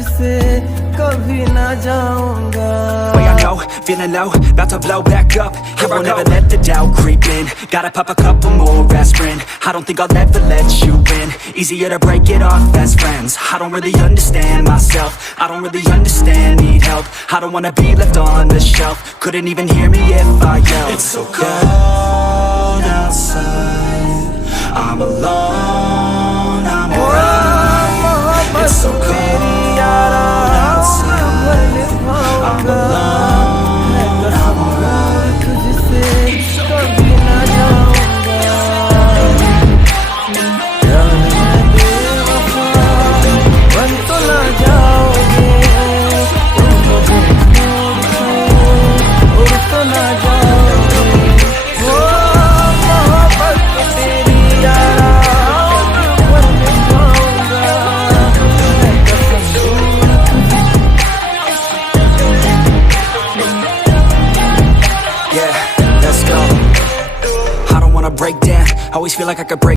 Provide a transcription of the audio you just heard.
तुझसे कभी ना जाऊंगा. Way I know, feeling low, about to blow back up. I won't ever let the doubt creep in. Gotta pop a couple more aspirin. I don't think I'll ever let you in. Easier to break it off best friends. I don't really understand myself. I don't really understand, need help. I don't wanna be left on the shelf. Couldn't even hear me if I yelled. It's so cold outside, I'm alone, I'm alright. It's so cold outside, I'm alone, I'm alright. तुझसे कभी ना जाऊंगा. यार मैं बेवफा, बन तो ना जाओगे. तुम कभी उड़ तो ना जाओगे. वो मोहब्बत तेरी यारा भर नहीं पाऊंगा. मैं कसम दूर Yeah, let's go. I don't wanna break down. Always feel like I could break